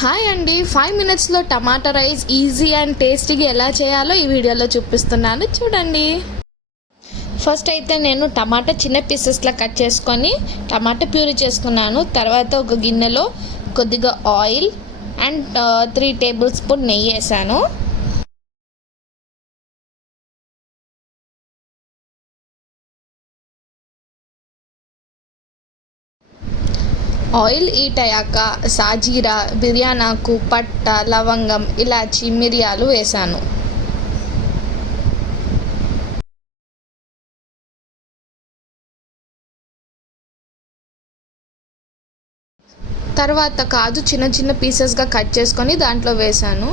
Hi అండి, 5 మినిట్స్లో టమాటా rice easy and టేస్టీగా ఎలా చేయాలో ఈ వీడియోలో చూపిస్తున్నాను, చూడండి. ఫస్ట్ అయితే నేను టమాటా చిన్న పీసెస్లా కట్ చేసుకొని టమాటా ప్యూరీ చేసుకున్నాను. తర్వాత ఒక గిన్నెలో కొద్దిగా ఆయిల్ అండ్ 3 టేబుల్ స్పూన్ నెయ్యి వేసాను. ఆయిల్ హీట్ అయ్యాక సాజీరా, బిర్యానాకు, పట్ట, లవంగం, ఇలాచి, మిరియాలు వేసాను. తర్వాత కాజు చిన్న చిన్న పీసెస్గా కట్ చేసుకొని దాంట్లో వేసాను.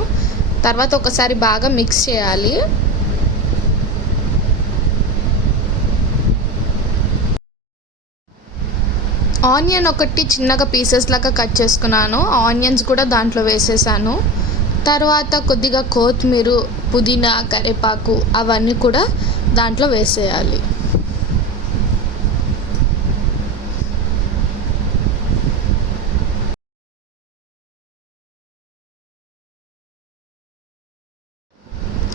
తర్వాత ఒకసారి బాగా మిక్స్ చేయాలి. ఆనియన్ ఒకటి చిన్నగా పీసెస్ లాగా కట్ చేసుకున్నాను. ఆనియన్స్ కూడా దాంట్లో వేసేసాను. తర్వాత కొద్దిగా కొత్తిమీర, పుదీనా, కరివేపాకు అవన్నీ కూడా దాంట్లో వేసేయాలి.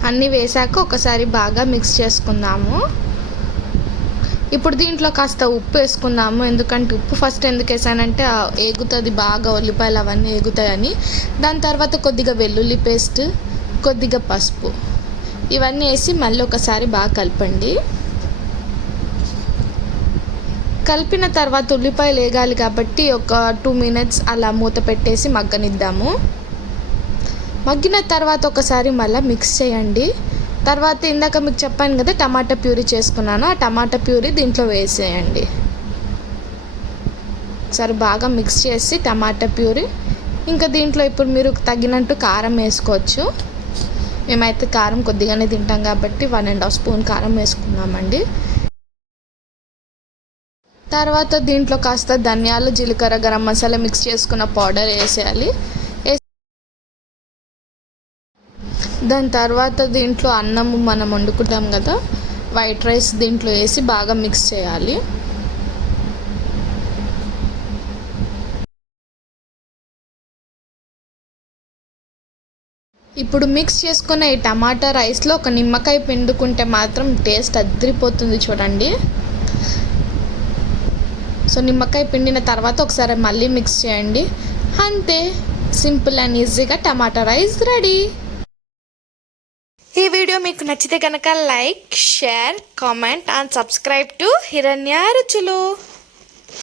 అన్నీ వేసాక ఒకసారి బాగా మిక్స్ చేసుకుందాము. ఇప్పుడు దీంట్లో కాస్త ఉప్పు వేసుకుందాము. ఎందుకంటే ఉప్పు ఫస్ట్ ఎందుకు వేసానంటే ఏగుతుంది బాగా, ఉల్లిపాయలు అవన్నీ ఏగుతాయని. దాని తర్వాత కొద్దిగా వెల్లుల్లి పేస్ట్, కొద్దిగా పసుపు ఇవన్నీ వేసి మళ్ళీ ఒకసారి బాగా కలపండి. కలిపిన తర్వాత ఉల్లిపాయలు వేగాలి కాబట్టి ఒక 2 మినిట్స్ అలా మూత పెట్టేసి మగ్గనిద్దాము. మగ్గిన తర్వాత ఒకసారి మళ్ళీ మిక్స్ చేయండి. తర్వాత ఇందాక మీకు చెప్పాను కదా టమాటా ప్యూరీ చేసుకున్నాను, ఆ టమాటా ప్యూరీ దీంట్లో వేసేయండి. ఒకసారి బాగా మిక్స్ చేసి టమాటా ప్యూరీ ఇంకా దీంట్లో ఇప్పుడు మీరు తగినట్టు కారం వేసుకోవచ్చు. మేమైతే కారం కొద్దిగానే తింటాం కాబట్టి 1.5 స్పూన్ కారం వేసుకున్నామండి. తర్వాత దీంట్లో కాస్త ధనియాలు, జీలకర్ర, గరం మసాలా మిక్స్ చేసుకున్న పౌడర్ వేసేయాలి. దాని తర్వాత దీంట్లో అన్నము మనం వండుకుంటాం కదా, వైట్ రైస్ దీంట్లో వేసి బాగా మిక్స్ చేయాలి. ఇప్పుడు మిక్స్ చేసుకున్న ఈ టమాటా రైస్లో ఒక నిమ్మకాయ పిండుకుంటే మాత్రం టేస్ట్ అదిరిపోతుంది, చూడండి. సో నిమ్మకాయ పిండిన తర్వాత ఒకసారి మళ్ళీ మిక్స్ చేయండి. అంతే, సింపుల్ అండ్ ఈజీగా టమాటా రైస్ రెడీ. ఈ వీడియో మీకు నచ్చితే కనుక like, share, comment and subscribe to హిరణ్య రుచులు.